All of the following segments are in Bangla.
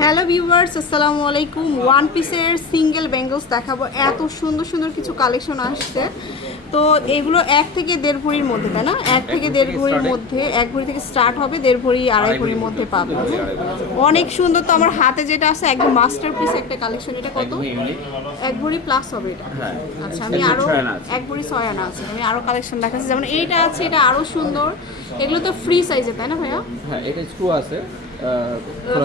হ্যালো ভিউয়ার্স আসসালামু আলাইকুম। ওয়ান পিসের সিঙ্গেল বেঙ্গলস দেখাবো। এত সুন্দর সুন্দর কিছু কালেকশন আসছে। তো এগুলো এক থেকে দেড় ভরির মধ্যে তাই না? এক থেকে দেড় ভরির মধ্যে এক ভরি থেকে স্টার্ট হবে দেড় ভরি আড়াই ভরির মধ্যে পাবো অনেক সুন্দর তো আমার হাতে যেটা আছে একদম মাস্টার পিস একটা কালেকশন এটা কত? এক ভরি প্লাস হবে এটা। হ্যাঁ। আচ্ছা আমি একদম আরও ছয় আনা আছে। এক ভরি ছয় আনা আছে। আমি আরও কালেকশন দেখাচ্ছি। যেমন এইটা আছে এটা আরও সুন্দর। এগুলো তো ফ্রি সাইজে তাই না ভাইয়া? হ্যাঁ এটা স্ক্রু আছে।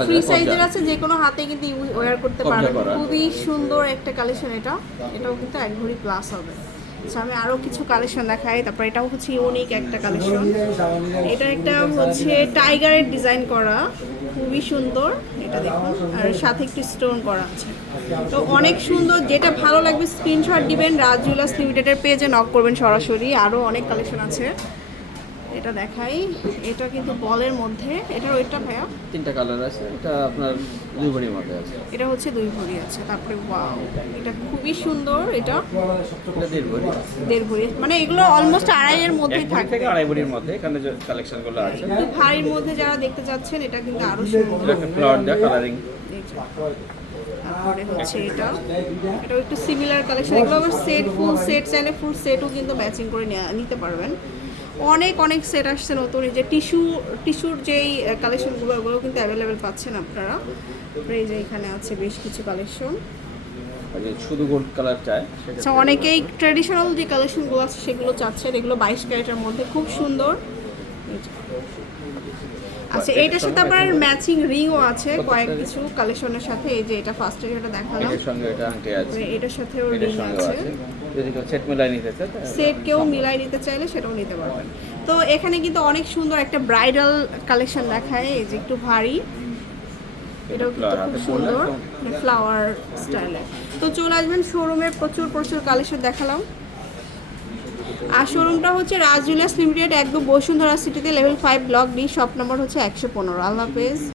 ফ্রি সাইজের আছে যে কোনো হাতে কিন্তু ওয়্যার করতে পারবেন। খুবই সুন্দর একটা কালেকশন এটা। এটাও কিন্তু এক ভরি প্লাস হবে। আচ্ছা আমি আরও কিছু কালেকশন দেখাই। তারপর এটাও হচ্ছে ইউনিক একটা কালেকশন এটা একটা হচ্ছে টাইগারের ডিজাইন করা। খুবই সুন্দর। এটা দেখুন। আর সাথে একটু স্টোন করা আছে। তো অনেক সুন্দর। যেটা ভালো লাগবে স্ক্রিনশট দিবেন। রাজ জুয়েলার্স লিমিটেডের পেজে নক করবেন সরাসরি। আরও অনেক কালেকশন আছে। এটা দেখাই। এটা কিন্তু বলের মধ্যে। এটা ওইটা ভাইয়া? তিনটা কালার আছে। এটা আপনার দুই ভরির মধ্যে আছে। এটা হচ্ছে দুই ভরি আছে। তারপরে ওয়াও এটা খুবই সুন্দর এটা। এটা দেড় ভরি দেড় ভরি মানে এগুলো অলমোস্ট আড়াইয়ের মধ্যেই ভরি থাকবে থেকে। আড়াই ভরির মধ্যে এখানে যে কালেকশনগুলো আছে। ভারীর মধ্যে যারা দেখতে যাচ্ছেন এটা কিন্তু আরও সুন্দর। এটা ফ্লাওয়ার দেওয়া কালারিং। তারপরে হচ্ছে এটা। এটাও একটু সিমিলার কালেকশন এগুলো আবার সেট ফুল সেট চাইলে ফুল সেটও কিন্তু ম্যাচিং করে নিতে পারবেন। অনেক অনেক সেট আসছে নতুন। এই যে টিস্যু টিস্যুর যেই কালেকশনগুলো ওগুলো কিন্তু অ্যাভেলেবেল পাচ্ছেন আপনারা। এই যে এখানে আছে বেশ কিছু কালেকশন শুধু গোল্ড কালার চায় আচ্ছা অনেকেই ট্র্যাডিশনাল যে কালেকশনগুলো আছে সেগুলো চাচ্ছেন। এগুলো বাইশ ক্যারেটের মধ্যে। খুব সুন্দর। আচ্ছা এইটার সাথে আবার ম্যাচিং রিংও আছে কয়েক কিছু কালেকশনের সাথে এই যে এটা ফার্স্টে যেটা দেখালাম। এটার সঙ্গে এটা আংটি আছে। এটার সাথেও এটার রিং আছে। যদি কেউ সেট মিলাই নিতে চায় সেট কেউ মিলাই নিতে চাইলে সেটাও নিতে পারবেন। তো এখানে কিন্তু অনেক সুন্দর একটা ব্রাইডাল কালেকশন দেখায় এই যে একটু ভারী। এটাও কিন্তু খুব সুন্দর ফ্লাওয়ার স্টাইলে তো চলে আসবেন শোরুমে প্রচুর প্রচুর কালেকশন দেখালাম। আর শোরুমটা হচ্ছে রাজ জুয়েলার্স লিমিটেড, একদম বসুন্ধরা সিটিতে level five block D shop number হচ্ছে একশো পনেরো। আল্লাহ হাফেজ।